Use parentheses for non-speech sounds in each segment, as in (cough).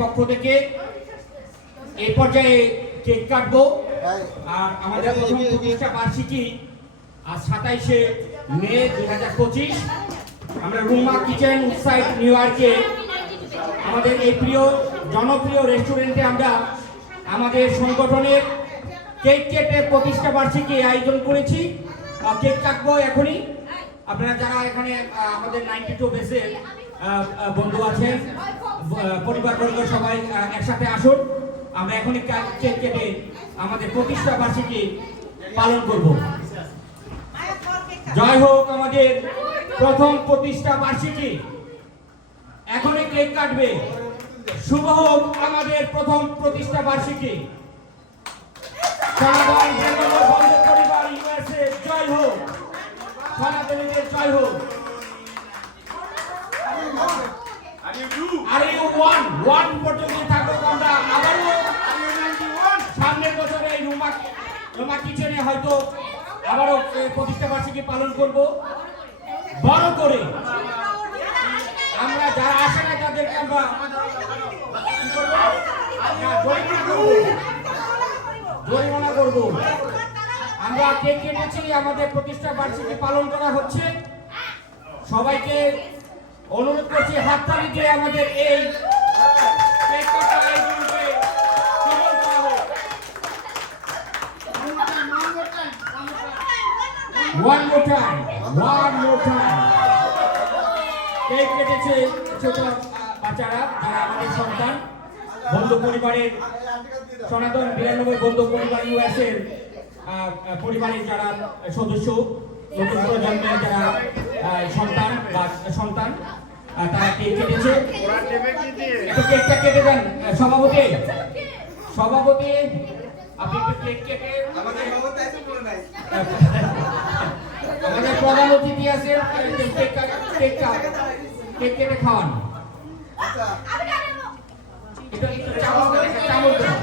পক্ষ থেকে এই পর্যায়ে কেক কাটবো। আর আমাদের প্রথম প্রতিষ্ঠা বার্ষিকী আর সাতাইশে মে দুই হাজার পঁচিশ। আমরা রুমা কিচেন উৎসাইড নিউ ইয়র্কে আমাদের এই প্রিয় জনপ্রিয় রেস্টুরেন্টে আমরা আমাদের সংগঠনের কেক কেটে প্রতিষ্ঠা বার্ষিকী আয়োজন করেছি। কেক কাটবো এখনই। আপনারা যারা এখানে আমাদের নাইনটি টু বেসের বন্ধু আহ, পরিবারবর্গ সবাই একসাথে আসুন। আমরা এখনই কা- কেক কেটে আমাদের প্রতিষ্ঠা বার্ষিকী পালন করব। জয় হোক আমাদের প্রথম প্রতিষ্ঠা বার্ষিকী। এখনই কেক কাটবে। শুভ হোক আমাদের প্রথম প্রতিষ্ঠা বার্ষিকী। জয় হোক। সনাতনীদের জয় হোক। রুমা রুমা কিচেনে হয়তো আবারও প্রতিষ্ঠা বার্ষিকী পালন করব। বড় করে। আমরা যারা আসে না তাদেরকে আমরা জরিমানা করব। আমরা কেক কেটেছি, আমাদের প্রতিষ্ঠা বার্ষিকী পালন করা হচ্ছে। সবাইকে অনুরোধ করছি, হাততালি দিয়ে আমাদের এই কেক কাটা আয়োজনকে সফল করা হোক one more time one more time cake কেটেছে ছোট বাচ্চারা যারা আমাদের সন্তান। বন্ধু পরিবারের সনাতন বিরানব্বই বন্ধু পরিবার ইউএস এর আহ, আহ, পরিবারের যারা সদস্য নতুন প্রজন্মের যারা সন্তান বা সন্তান তারা কেক কেটেছে। একটু কেকটা কেটে দেন সভাপতি। সভাপতি আপনি একটু কেক কেটে আমাদের (laughs) অতিথি আছে কেক কেটে খাওয়ান চামচ দেন চামচ দেন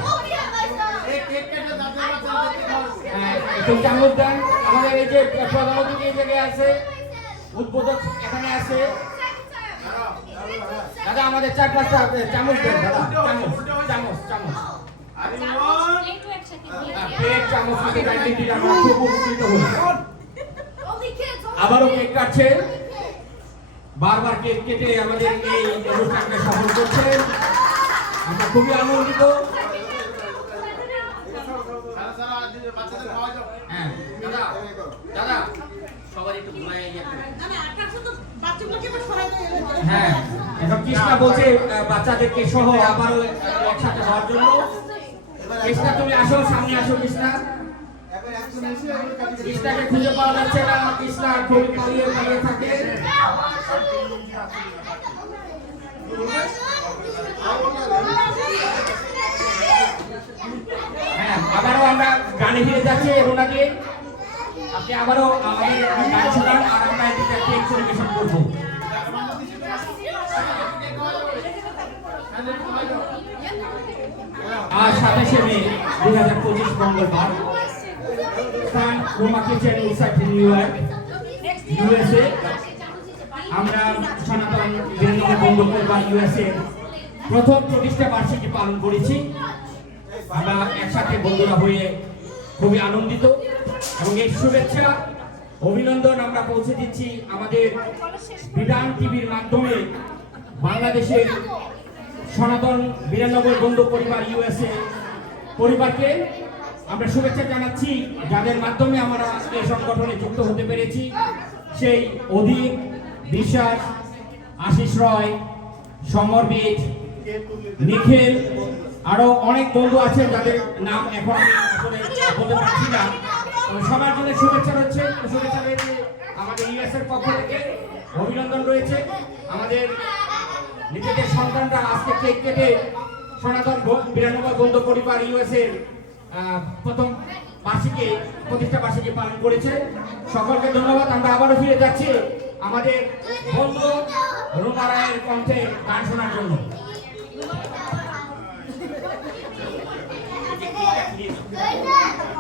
হ্যাঁ, চামচ দেন আমাদের এই যে প্রধান অতিথি এই জায়গায় আছে উদ্বোধক এখানে আছে দাদা আমাদের চার পাঁচটা চামচ দেন দাদা চামচ চামচ চামচ হ্যাঁ, প্লেট চামচ দিতে কাইন্ডলি দিলে আমরা খুব উপকৃত হই আবারও কেক কাটছে। বারবার কেক কেটে আমাদের এই অনুষ্ঠানকে সফল করছে। আমরা খুবই আনন্দিত। হ্যাঁ। দাদা দাদা সবার একটু ঘুমাই হ্যাঁ। এখন কৃষ্ণা বলছে আহ, বাচ্চাদেরকে সহ আবারও একসাথে হওয়ার জন্য। কৃষ্ণা তুমি আসো সামনে আসো কৃষ্ণা। কৃষ্ণাকে খুঁজে পাওয়া যাচ্ছে না কৃষ্ণা খুবই পালিয়ে পালিয়ে থাকে। হ্যাঁ আবারও আমরা গানে ফিরে যাচ্ছি ওনাকে আপনি আবারও আমাদের গান শোনান আর আমরা এদিকে কেক পরিবেশন করব। আজ সাতাশে মে দুই হাজার পঁচিশ মঙ্গলবার। স্থান Roma Kitchen Woodside New York USA আমরা সনাতন বিনোদনের বন্ধ করবার ইউএসএ প্রথম প্রতিষ্ঠা বার্ষিকী পালন করেছি। আমরা একসাথে বন্ধুরা হয়ে খুবই আনন্দিত এবং এই শুভেচ্ছা, অভিনন্দন আমরা পৌঁছে দিচ্ছি আমাদের বিধান টিভির মাধ্যমে বাংলাদেশের সনাতন বিরানব্বই বন্ধু পরিবার ইউএসএ পরিবারকে। আমরা শুভেচ্ছা জানাচ্ছি যাদের মাধ্যমে আমরা এই সংগঠনে যুক্ত হতে পেরেছি। সেই অধীর বিশ্বাস আশিস রয় সমরবিদ নিখিল আরও অনেক বন্ধু আছে যাদের নাম এখন বলতে পারছি না। সবার জন্য শুভেচ্ছা রয়েছে শুভেচ্ছা রয়েছে আমাদের ইউএস এর পক্ষ থেকে। অভিনন্দন রয়েছে। আমাদের নিজেদের সন্তানরা আজকে কেক কেটে সনাতন বিরানব্বই বন্ধু পরিবার ইউএস এর আহ, প্রথম বার্ষিকী, প্রতিষ্ঠা বার্ষিকী পালন করেছে। সকলকে ধন্যবাদ, আমরা আবারও ফিরে যাচ্ছি আমাদের বন্ধু রুমা রায়ের কণ্ঠে গান শোনার জন্য। Good